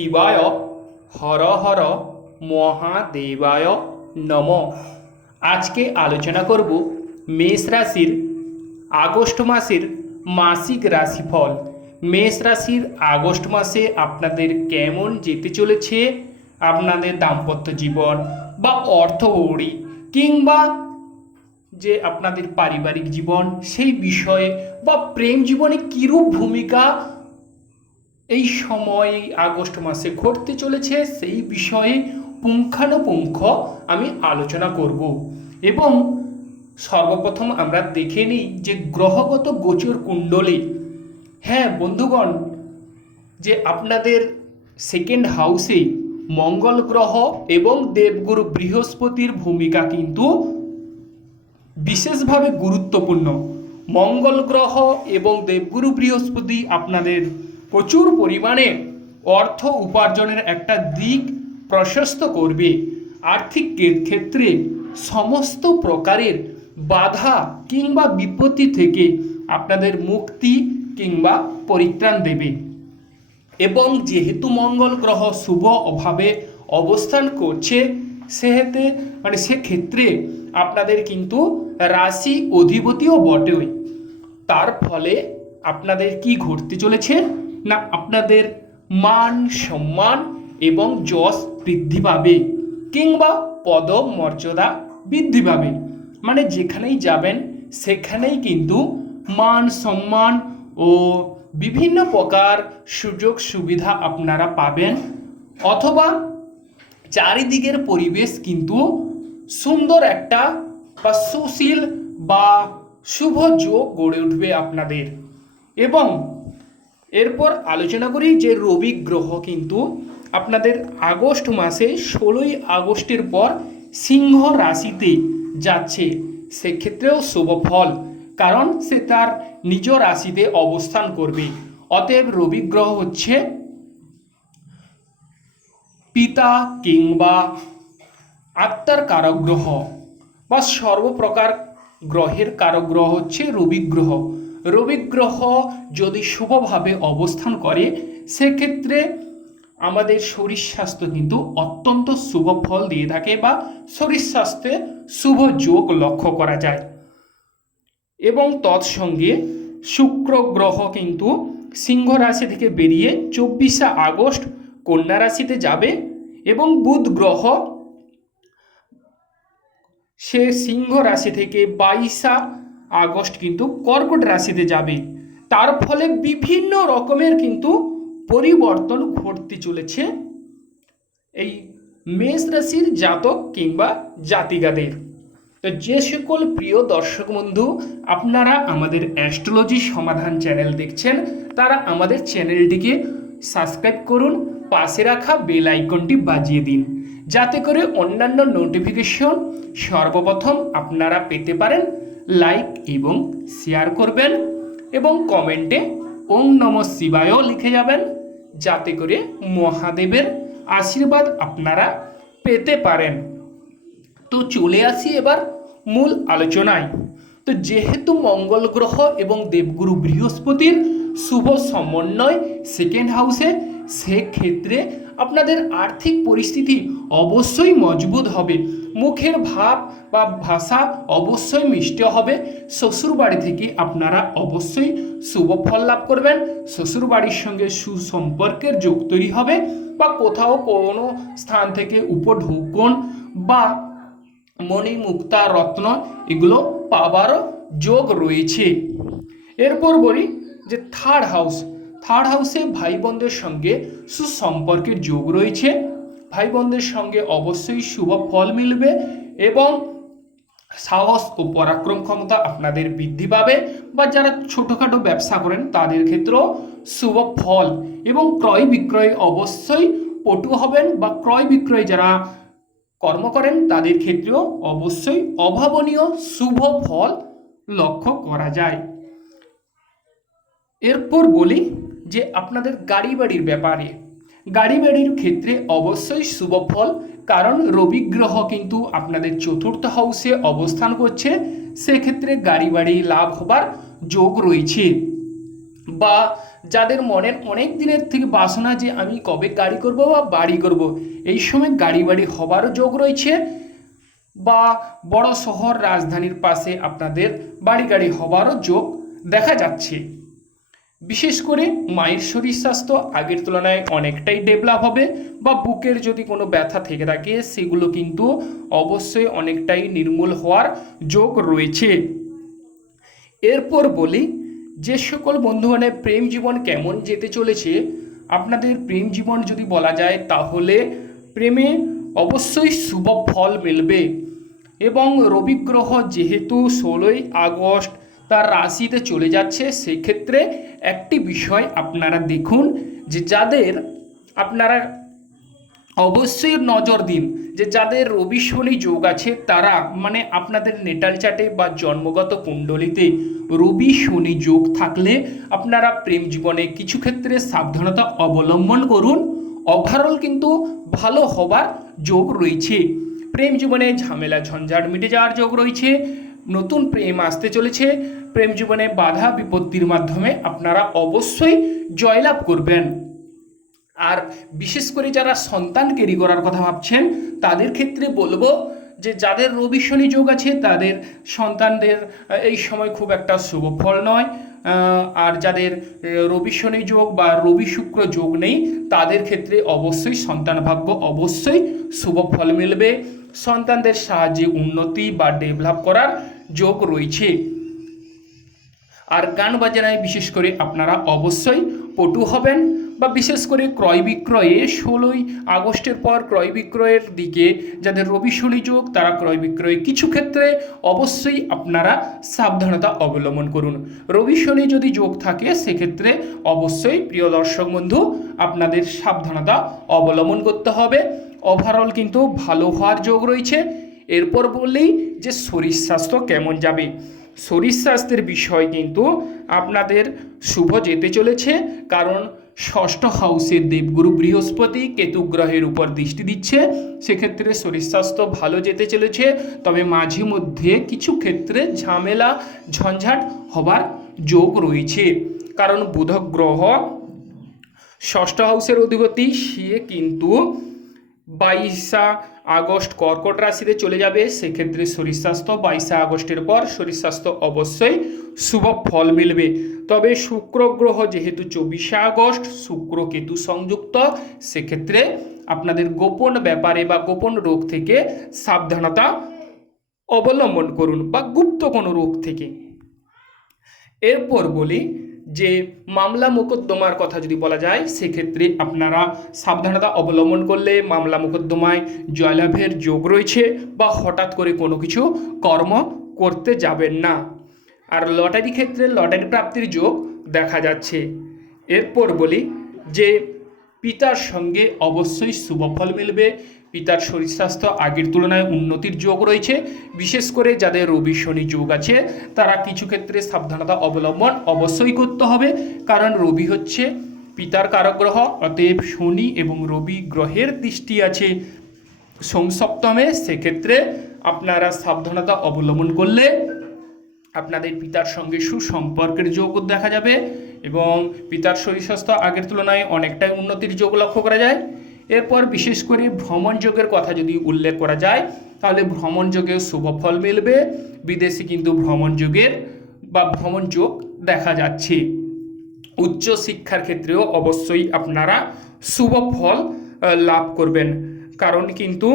শিবায় হর হর মহাদেবায় নম। আজকে আলোচনা করব মেষ রাশির আগস্ট মাসের মাসিক রাশিফল। মেষ রাশির আগস্ট মাসে আপনাদের কেমন যেতে চলেছে? আপনাদের দাম্পত্য জীবন বা অর্থকৌড়ি কিংবা যে আপনাদের পারিবারিক জীবন সেই বিষয়ে বা প্রেম জীবনে কীরূপ ভূমিকা এই সময়, আগস্ট মাসে ঘটতে চলেছে সেই বিষয়ে পুঙ্খানুপুঙ্খ আমি আলোচনা করব। এবং সর্বপ্রথম আমরা দেখে নিই যে গ্রহগত গোচর কুণ্ডলী। হ্যাঁ বন্ধুগণ, যে আপনাদের সেকেন্ড হাউসে মঙ্গল গ্রহ এবং দেবগুরু বৃহস্পতির ভূমিকা কিন্তু বিশেষভাবে গুরুত্বপূর্ণ। মঙ্গল গ্রহ এবং দেবগুরু বৃহস্পতি আপনাদের প্রচুর পরিমাণে অর্থ উপার্জনের একটা দিক প্রশস্ত করবে। আর্থিক ক্ষেত্রে সমস্ত প্রকারের বাধা কিংবা বিপত্তি থেকে আপনাদের মুক্তি কিংবা পরিত্রাণ দেবে। এবং যেহেতু মঙ্গল গ্রহ শুভ অভাবে অবস্থান করছে, সেহেতু মানে সেক্ষেত্রে আপনাদের কিন্তু রাশি অধিপতিও বটে তার ফলে আপনাদের কি ঘটতে চলেছে? না আপনাদের মান সম্মান এবং যশ বৃদ্ধি পাবে কিংবা পদ মর্যাদা বৃদ্ধি পাবে। মানে যেখানেই যাবেন, সেখানেই কিন্তু মান সম্মান ও বিভিন্ন প্রকার সুযোগ সুবিধা আপনারা পাবেন। অথবা চারিদিকের পরিবেশ কিন্তু সুন্দর একটা বা সুশীল বা শুভ যোগ গড়ে উঠবে আপনাদের। এবং এরপর আলোচনা করি যে রবি গ্রহ কিন্তু আপনাদের আগস্ট মাসে ষোলোই আগস্টের পর সিংহ রাশিতে যাচ্ছে। সেক্ষেত্রেও শুভ ফল, কারণ সে তার নিজ রাশিতে অবস্থান করবে। অতএব রবি গ্রহ হচ্ছে পিতা কিংবা আত্মার কারক গ্রহ বা সর্বপ্রকার গ্রহের কারক গ্রহ হচ্ছে রবি গ্রহ। রবি গ্রহ যদি শুভভাবে অবস্থান করে, সেক্ষেত্রে আমাদের শরীর স্বাস্থ্য কিন্তু অত্যন্ত শুভ ফল দিয়ে থাকে বা শরীর স্বাস্থ্যে শুভ যোগ লক্ষ্য করা যায়। এবং তৎসঙ্গে শুক্র গ্রহ কিন্তু সিংহ রাশি থেকে বেরিয়ে চব্বিশে আগস্ট কন্যা রাশিতে যাবে এবং বুধ গ্রহ সে সিংহ রাশি থেকে বাইশা আগস্ট কিন্তু কর্কট রাশিতে যাবে। তার ফলে বিভিন্ন রকমের কিন্তু পরিবর্তন ঘটতে চলেছে এই মেষ রাশির জাতক কিংবা জাতিকাদের। তো যে সকল প্রিয় দর্শক বন্ধু, আপনারা আমাদের অ্যাস্ট্রোলজি সমাধান চ্যানেল দেখছেন, তারা আমাদের চ্যানেলটিকে সাবস্ক্রাইব করুন, পাশে রাখা বেল আইকনটি বাজিয়ে দিন, যাতে করে অন্যান্য নোটিফিকেশন সর্বপ্রথম আপনারা পেতে পারেন লাইক এবং শেয়ার করবেন এবং কমেন্টে ওম নম শিবায়ও লিখে যাবেন। যাতে করে মহাদেবের আশীর্বাদ আপনারা পেতে পারেন। তো চলে আসি এবার মূল আলোচনায়। তো যেহেতু মঙ্গল গ্রহ এবং দেবগুরু বৃহস্পতির শুভ সমন্বয় সেকেন্ড হাউসে সেক্ষেত্রে আপনাদের আর্থিক পরিস্থিতি অবশ্যই মজবুত হবে। মুখের ভাব বা ভাষা অবশ্যই মিষ্টি হবে। শ্বশুর বাড়ি থেকে আপনারা অবশ্যই শুভ ফল লাভ করবেন। শ্বশুর বাড়ির সঙ্গে সুসম্পর্কের যোগ তৈরি হবে বা কোথাও কোনো স্থান থেকে উপঢৌকন বা মণি মুক্তা রত্ন এগুলো পাবারও যোগ রয়েছে। এরপর বলি যে থার্ড হাউস থার্ড হাউসে ভাই বোনদের সঙ্গে সুসম্পর্কের যোগ রয়েছে। ভাই বোনদের সঙ্গে অবশ্যই শুভ ফল মিলবে এবং সাহস ও পরাক্রম ক্ষমতা আপনাদের বৃদ্ধি পাবে বা যারা ছোটোখাটো ব্যবসা করেন তাদের ক্ষেত্রেও শুভ ফল এবং ক্রয় বিক্রয় অবশ্যই পটু হবেন বা ক্রয় বিক্রয় যারা কর্ম করেন তাদের ক্ষেত্রেও অবশ্যই অভাবনীয় শুভ ফল লক্ষ্য করা যায়। এরপর বলি যে আপনাদের গাড়ি বাড়ির ব্যাপারে। গাড়ি বাড়ির ক্ষেত্রে অবশ্যই শুভ ফল, কারণ রবি গ্রহ কিন্তু আপনাদের চতুর্থ হাউসে অবস্থান করছে। সেক্ষেত্রে গাড়ি বাড়ি লাভ হবার যোগ রয়েছে। বা যাদের মনের অনেক দিনের থেকে বাসনা যে আমি কবে গাড়ি করব বা বাড়ি করব, এই সময় গাড়ি বাড়ি হবারও যোগ রয়েছে। বা বড় শহর রাজধানীর পাশে আপনাদের বাড়ি গাড়ি হবারও যোগ দেখা যাচ্ছে। বিশেষ করে মায়ের শরীর স্বাস্থ্য আগের তুলনায় অনেকটাই ডেভেলপ হবে বা বুকের যদি কোনো ব্যথা থেকে থাকে, সেগুলো কিন্তু অবশ্যই অনেকটাই নির্মূল হওয়ার যোগ রয়েছে। এরপর বলি যে সকল বন্ধুগণের প্রেম জীবন কেমন যেতে চলেছে, আপনাদের প্রেম জীবন যদি বলা যায় তাহলে প্রেমে অবশ্যই শুভ ফল মিলবে এবং রবি গ্রহ যেহেতু ষোলোই আগস্ট তার রাশিতে চলে যাচ্ছে, সেক্ষেত্রে একটি বিষয় আপনারা দেখুন যে যাদের আপনারা অবশ্যই নজর দিন যে যাদের রবি শনি যোগ আছে, তারা মানে আপনাদের নেটাল চার্টে বা জন্মগত কুণ্ডলিতে রবি শনি যোগ থাকলে আপনারা প্রেম জীবনে কিছু ক্ষেত্রে সাবধানতা অবলম্বন করুন। ওভারঅল কিন্তু ভালো হবার যোগ রয়েছে। প্রেম জীবনে ঝামেলা, ঝঞ্ঝাট মিটে যাওয়ার যোগ রয়েছে। নতুন প্রেম আসতে চলেছে। প্রেম জীবনে বাধা বিপত্তির মাধ্যমে আপনারা অবশ্যই জয়লাভ করবেন। আর বিশেষ করে যারা সন্তান ক্যারি করার কথা ভাবছেন, তাদের ক্ষেত্রে বলব যে যাদের রবি শনি যোগ আছে, তাদের সন্তানদের এই সময় খুব একটা শুভ ফল নয়। আর যাদের রবি শনি যোগ বা রবি শুক্র যোগ নেই, তাদের ক্ষেত্রে অবশ্যই সন্তান ভাগ্য অবশ্যই শুভ ফল মিলবে। সন্তানদের সাহায্যে উন্নতি বা ডেভেলপ করার যোগ রয়েছে। আর গান বাজনায় বিশেষ করে আপনারা অবশ্যই পটু হবেন বা বিশেষ করে ক্রয় বিক্রয়ে ষোলোই আগস্টের পর ক্রয় বিক্রয়ের দিকে যাদের রবি শনি যোগ, তারা ক্রয় বিক্রয়ে কিছু ক্ষেত্রে অবশ্যই আপনারা সাবধানতা অবলম্বন করুন। রবি শনি যদি যোগ থাকে, সেক্ষেত্রে অবশ্যই প্রিয় দর্শক বন্ধু, আপনাদের সাবধানতা অবলম্বন করতে হবে। ওভারঅল কিন্তু ভালো হওয়ার যোগ রয়েছে। এরপর বললেই যে শরীর স্বাস্থ্য কেমন যাবে? শরীর স্বাস্থ্যের বিষয় কিন্তু আপনাদের শুভ যেতে চলেছে, কারণ ষষ্ঠ হাউসের দেবগুরু বৃহস্পতি কেতু গ্রহের উপর দৃষ্টি দিচ্ছে, সেক্ষেত্রে শরীর স্বাস্থ্য ভালো যেতে চলেছে, তবে মাঝে মধ্যে কিছু ক্ষেত্রে ঝামেলা, ঝঞ্ঝাট হবার যোগ রয়েছে। কারণ বুধ গ্রহ ষষ্ঠ হাউসের অধিপতি, সে কিন্তু বাইশা আগস্ট কর্কট রাশিতে চলে যাবে, সেক্ষেত্রে শরীর স্বাস্থ্য, বাইশা আগস্টের পর শরীর স্বাস্থ্য অবশ্যই শুভ ফল মিলবে। তবে শুক্র গ্রহ যেহেতু চব্বিশে আগস্ট, শুক্র কেতু সংযুক্ত, সেক্ষেত্রে আপনাদের গোপন ব্যাপারে বা গোপন রোগ থেকে সাবধানতা অবলম্বন করুন বা গুপ্ত কোনো রোগ থেকে। এরপর বলি যে মামলা মোকদ্দমার কথা যদি বলা যায়, সেক্ষেত্রে আপনারা সাবধানতা অবলম্বন করলে মামলা মোকদ্দমায় জয়লাভের যোগ রয়েছে বা হঠাৎ করে কোনো কিছু কর্ম করতে যাবেন না। আর লটারি ক্ষেত্রে লটারি প্রাপ্তির যোগ দেখা যাচ্ছে। এরপর বলি যে পিতার সঙ্গে অবশ্যই শুভ ফল মিলবে। পিতার শরীর স্বাস্থ্য আগের তুলনায় উন্নতির যোগ রয়েছে। বিশেষ করে যাদের রবি শনি যোগ আছে, তারা কিছু ক্ষেত্রে সাবধানতা অবলম্বন অবশ্যই করতে হবে। কারণ রবি হচ্ছে পিতার কারগ্রহ, অতএব শনি এবং রবি গ্রহের দৃষ্টি আছে সংসপ্তমে। সেক্ষেত্রে আপনারা সাবধানতা অবলম্বন করলে আপনাদের পিতার সঙ্গে সুসম্পর্কের যোগ দেখা যাবে এবং পিতার শরীর স্বাস্থ্য আগের তুলনায় অনেকটাই উন্নতির যোগ লক্ষ্য করা যায়। এরপর বিশেষ করে ভ্রমণ যোগের কথা যদি উল্লেখ করা যায়, তাহলে ভ্রমণ যোগে শুভ ফল মিলবে, বিদেশে কিন্তু ভ্রমণ যোগের বা ভ্রমণ যোগ দেখা যাচ্ছে। উচ্চ শিক্ষার ক্ষেত্রেও অবশ্যই আপনারা শুভ ফল লাভ করবেন। কারণ কিন্তু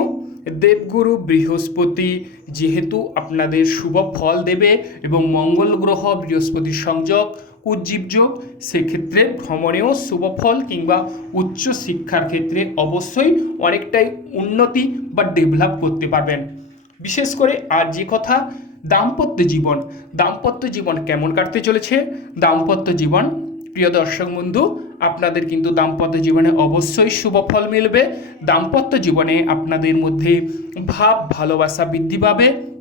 দেবগুরু বৃহস্পতি যেহেতু আপনাদের শুভ ফল দেবে এবং মঙ্গল গ্রহ বৃহস্পতির সংযোগ উজ্জীব যোগ সেক্ষেত্রে ভ্রমণেও শুভ ফল কিংবা উচ্চ শিক্ষার ক্ষেত্রে অবশ্যই অনেকটাই উন্নতি বা ডেভেলপ করতে পারবেন। বিশেষ করে আর যে কথা, দাম্পত্য জীবন। দাম্পত্য জীবন কেমন কাটতে চলেছে? দাম্পত্য জীবন, প্রিয় দর্শক বন্ধু, আপনাদের কিন্তু দাম্পত্য জীবনে অবশ্যই শুভ ফল মিলবে। দাম্পত্য জীবনে আপনাদের মধ্যে ভাব, ভালোবাসা বৃদ্ধি পাবে।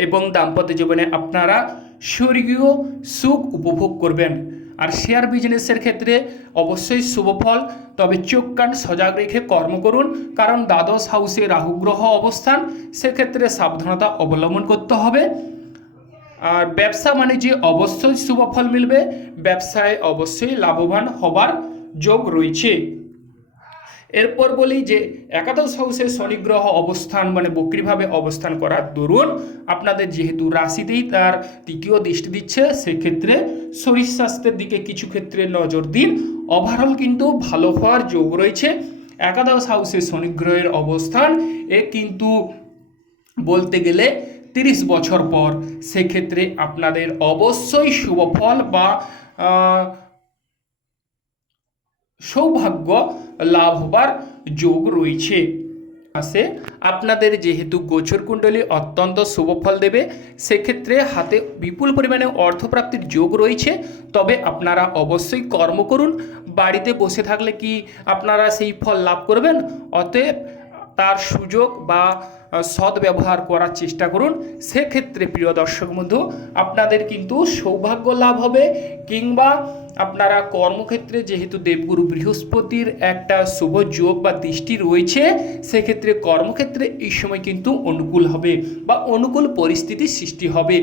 এবং দাম্পত্য জীবনে আপনারা স্বর্গীয় সুখ উপভোগ করবেন। আর শেয়ার বিজনেসের ক্ষেত্রে অবশ্যই শুভ ফল, তবে চোখ কান সজাগ রেখে কর্ম করুন। কারণ দ্বাদশ হাউসে রাহুগ্রহ অবস্থান, সেক্ষেত্রে সাবধানতা অবলম্বন করতে হবে। আর ব্যবসা বাণিজ্যে অবশ্যই শুভ ফল মিলবে। ব্যবসায় অবশ্যই লাভবান হবার যোগ রয়েছে। এরপর বলি যে একাদশ হাউসে শনিগ্রহ অবস্থান মানে বক্রিভাবে অবস্থান করার দরুন আপনাদের যেহেতু রাশিতেই তার তৃতীয় দৃষ্টি দিচ্ছে, সেক্ষেত্রে শরীর স্বাস্থ্যের দিকে কিছু ক্ষেত্রে নজর দিন। ওভারঅল কিন্তু ভালো হওয়ার যোগ রয়েছে। একাদশ হাউসে শনিগ্রহের অবস্থান, এ কিন্তু বলতে গেলে তিরিশ বছর পর, সেক্ষেত্রে আপনাদের অবশ্যই শুভ ফল বা সৌভাগ্য লাভ হবার যোগ রয়েছে। আসে আপনাদের যেহেতু গোচর কুণ্ডলী অত্যন্ত শুভ ফল দেবে, সেক্ষেত্রে হাতে বিপুল পরিমাণে অর্থপ্রাপ্তির যোগ রয়েছে। তবে আপনারা অবশ্যই কর্ম করুন। বাড়িতে বসে থাকলে কি আপনারা সেই ফল লাভ করবেন? অতএব তার সুযোগ বা সৎ ব্যবহার করার চেষ্টা করুন। সেক্ষেত্রে প্রিয় দর্শক বন্ধু, আপনাদের কিন্তু সৌভাগ্য লাভ হবে কিংবা আপনারা কর্মক্ষেত্রে যেহেতু দেবগুরু বৃহস্পতির একটা শুভ যোগ বা দৃষ্টি রয়েছে, সেক্ষেত্রে কর্মক্ষেত্রে এই সময় কিন্তু অনুকূল হবে বা অনুকূল পরিস্থিতির সৃষ্টি হবে।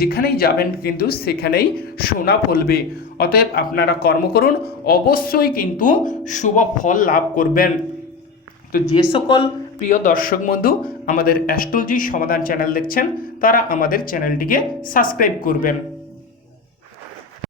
যেখানেই যাবেন কিন্তু সেখানেই সোনা ফলবে। অতএব আপনারা কর্ম করুন, অবশ্যই কিন্তু শুভ ফল লাভ করবেন। তো যে সকল প্রিয় দর্শক বন্ধু আমাদের অ্যাস্ট্রোলজি সমাধান চ্যানেল দেখছেন, তারা আমাদের চ্যানেলটিকে সাবস্ক্রাইব করবেন।